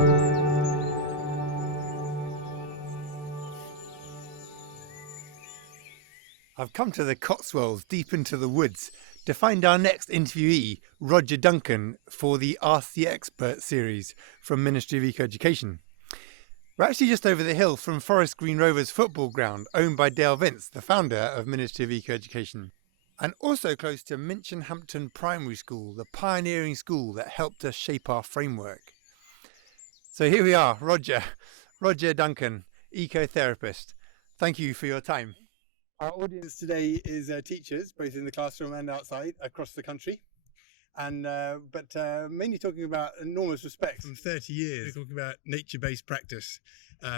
I've come to the Cotswolds, deep into the woods, to find our next interviewee, Roger Duncan, for the Ask the Expert series from Ministry of Eco-Education. We're actually just over the hill from Forest Green Rovers football ground, owned by Dale Vince, the founder of Ministry of Eco-Education, and also close to Minchinhampton Primary School, the pioneering school that helped us shape our framework. So here we are, Roger Duncan, ecotherapist. Thank you for your time. Our audience today is teachers, both in the classroom and outside, across the country, and but mainly talking about enormous respect. From 30 years, we're talking about nature-based practice,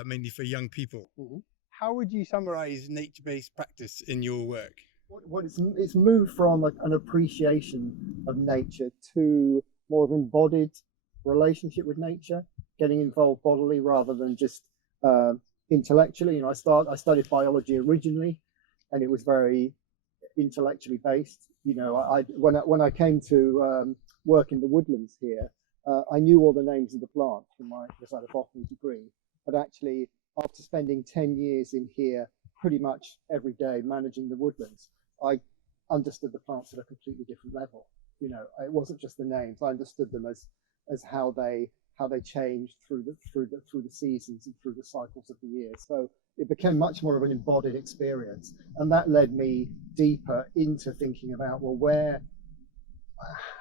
mainly for young people. Mm-hmm. How would you summarise nature-based practice in your work? It's moved from an appreciation of nature to more of embodied relationship with nature, getting involved bodily rather than just intellectually. You know, I studied biology originally, and it was very intellectually based. You know, when I came to work in the woodlands here, I knew all the names of the plants because I had a botany degree. But actually, after spending 10 years in here, pretty much every day managing the woodlands, I understood the plants at a completely different level. You know, it wasn't just the names. I understood them as how they changed through the seasons and through the cycles of the year. So it became much more of an embodied experience, and that led me deeper into thinking about, well,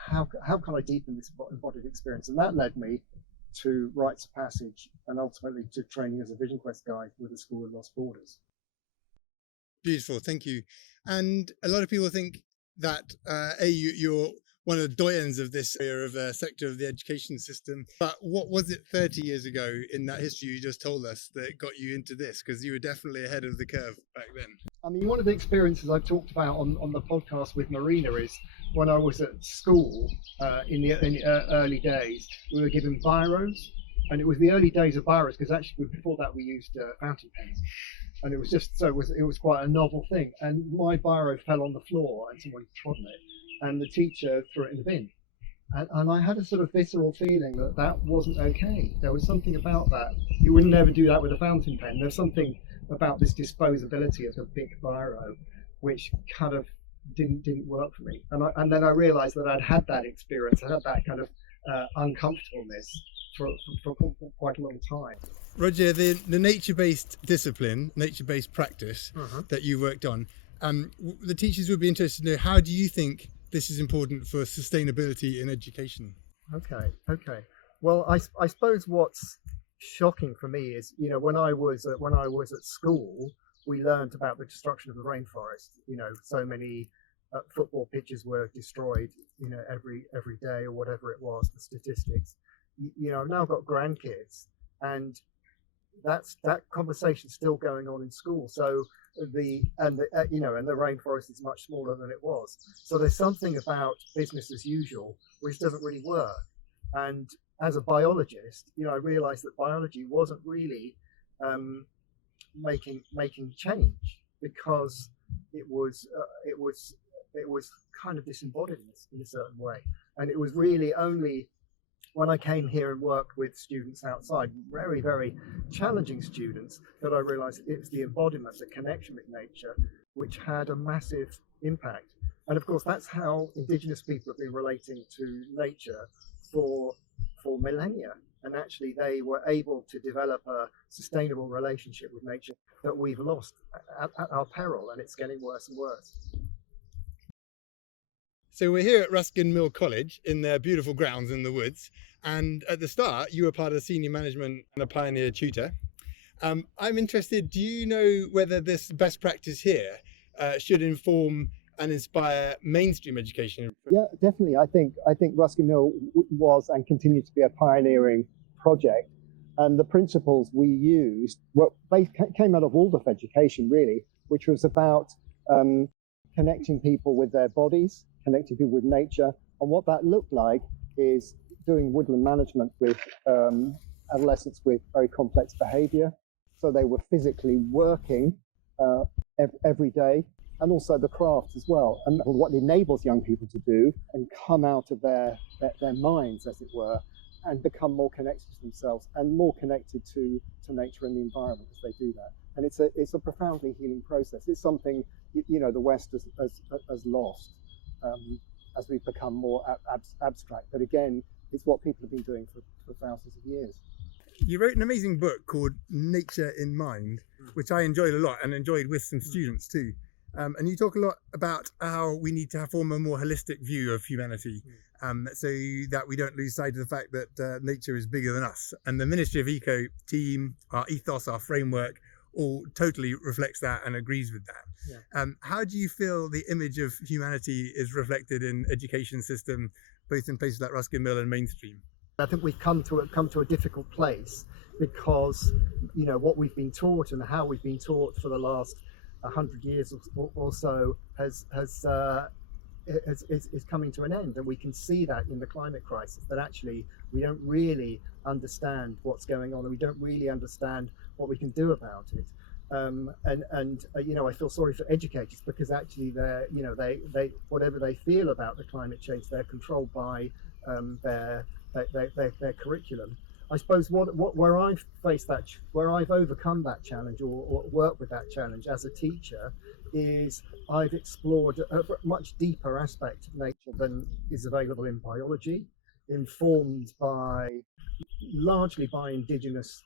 how can I deepen this embodied experience? And that led me to Rites of Passage and ultimately to training as a Vision Quest guide with the School of Lost Borders. Beautiful, thank you. And a lot of people think that you're one of the doyens of this area of sector of the education system. But what was it 30 years ago in that history you just told us that got you into this? Because you were definitely ahead of the curve back then. I mean, one of the experiences I've talked about on the podcast with Marina is when I was at school in the early days, we were given biros, and it was the early days of biros because actually before that we used fountain pens. And it was just it was quite a novel thing. And my biro fell on the floor and someone trodden it. And the teacher threw it in the bin. And I had a sort of visceral feeling that wasn't okay. There was something about that. You would never do that with a fountain pen. There's something about this disposability of a big biro which kind of didn't work for me. And then I realized that I'd had that experience. I had that kind of uncomfortableness for quite a long time. Roger, the nature-based discipline, nature-based practice that you worked on, the teachers would be interested to know, how do you think this is important for sustainability in education? Okay. Well, I suppose what's shocking for me is, you know, when I was at school, we learned about the destruction of the rainforest. You know, so many football pitches were destroyed, you know, every day or whatever it was, the statistics. You know, I've now got grandkids, and that conversation's still going on in school. So the rainforest is much smaller than it was. So there's something about business as usual which doesn't really work. And as a biologist, you know, I realized that biology wasn't really making change because it was kind of disembodied in a certain way. And it was really only when I came here and worked with students outside, very, very challenging students, that I realized it was the embodiment, the connection with nature, which had a massive impact. And of course, that's how Indigenous people have been relating to nature for millennia. And actually, they were able to develop a sustainable relationship with nature that we've lost at our peril, and it's getting worse and worse. So we're here at Ruskin Mill College in their beautiful grounds in the woods. And at the start, you were part of the senior management and a pioneer tutor. I'm interested, do you know whether this best practice here should inform and inspire mainstream education? Yeah, definitely. I think Ruskin Mill was and continues to be a pioneering project. And the principles we used came out of Waldorf education, really, which was about connecting people with their bodies, connecting people with nature. And what that looked like is doing woodland management with adolescents with very complex behavior. So they were physically working every day, and also the crafts as well. And what enables young people to do and come out of their minds, as it were, and become more connected to themselves and more connected to nature and the environment as they do that. And it's a profoundly healing process. It's something the West has lost as we've become more abstract. But again, it's what people have been doing for thousands of years. You wrote an amazing book called Nature in Mind, which I enjoyed a lot and enjoyed with some students too. And you talk a lot about how we need to form a more holistic view of humanity, so that we don't lose sight of the fact that nature is bigger than us. And the Ministry of Eco team, our ethos, our framework, all totally reflects that and agrees with that. Yeah. How do you feel the image of humanity is reflected in education system, both in places like Ruskin Mill and mainstream? I think we've come to a difficult place because what we've been taught and how we've been taught for the last 100 years or so is coming to an end, and we can see that in the climate crisis, that actually we don't really understand what's going on, and we don't really understand what we can do about it. I feel sorry for educators because actually they whatever they feel about the climate change, they're controlled by their curriculum. I suppose where I've where I've overcome that challenge or worked with that challenge as a teacher is I've explored a much deeper aspect of nature than is available in biology, informed largely by indigenous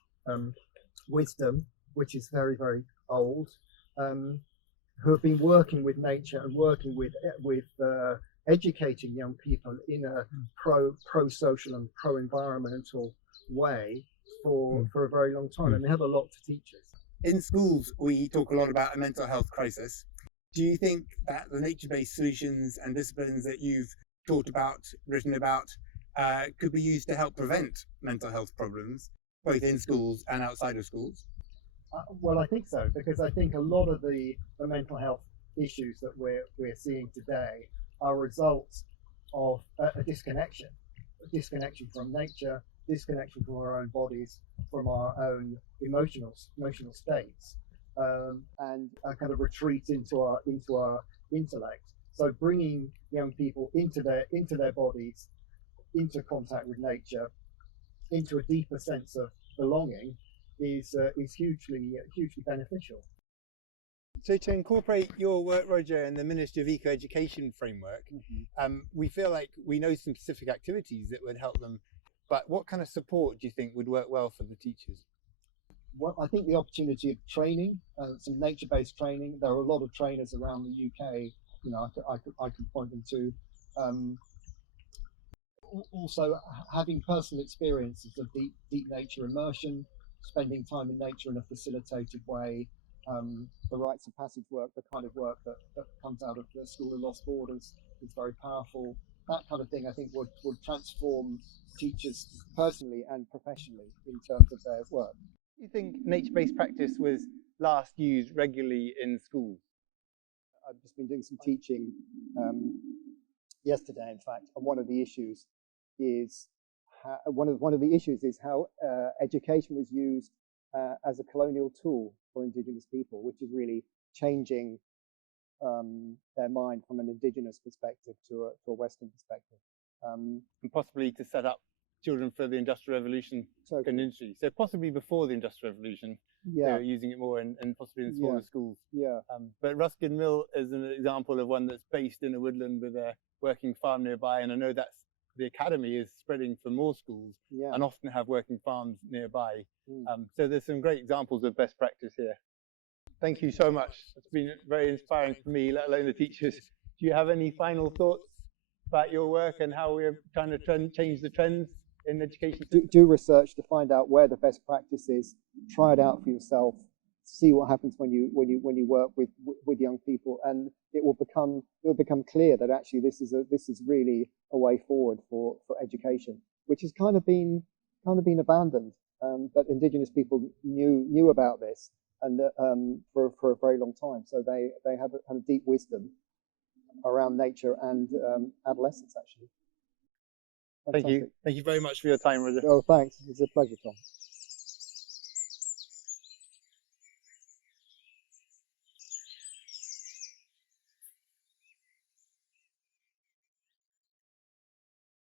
wisdom, which is very, very old, who have been working with nature and working with educating young people in a pro-social and pro-environmental way for a very long time, and they have a lot to teach us. In schools, we talk a lot about a mental health crisis. Do you think that the nature-based solutions and disciplines that you've taught about, written about, could be used to help prevent mental health problems, both in schools and outside of schools? Well, I think so, because I think a lot of the mental health issues that we're seeing today are results of a disconnection from nature, disconnection from our own bodies, from our own emotional states, and a kind of retreat into our intellect. So bringing young people into their bodies, into contact with nature, into a deeper sense of belonging is hugely beneficial. So to incorporate your work, Roger, in the Ministry of Eco Education framework, we feel like we know some specific activities that would help them, but what kind of support do you think would work well for the teachers? Well, I think the opportunity of training, some nature-based training. There are a lot of trainers around the UK. I could point them to. Also, having personal experiences of deep nature immersion, spending time in nature in a facilitated way, the rites of passage work, the kind of work that comes out of the School of Lost Borders is very powerful. That kind of thing, I think, would transform teachers personally and professionally in terms of their work. Do you think nature-based practice was last used regularly in schools? I've just been doing some teaching yesterday, in fact, and one of the issues is how education was used as a colonial tool for indigenous people, which is really changing their mind from an indigenous perspective to a Western perspective. And possibly to set up children for the Industrial Revolution industry. So possibly before the Industrial Revolution, they were using it more and possibly in smaller schools. Yeah. But Ruskin Mill is an example of one that's based in a woodland with a working farm nearby, and I know that's the academy is spreading for more schools and often have working farms nearby. So there's some great examples of best practice here. Thank you so much. It's been very inspiring for me, let alone the teachers. Do you have any final thoughts about your work and how we're trying to change the trends in education? Do research to find out where the best practice is. Try it out for yourself. See what happens when you work with young people, and it will become clear that actually this is really a way forward for education, which has kind of been abandoned. But Indigenous people knew about this and for a very long time, so they have a deep wisdom around nature and adolescence, actually. Fantastic. Thank you very much for your time, Roger. Oh, thanks. It's a pleasure, Tom.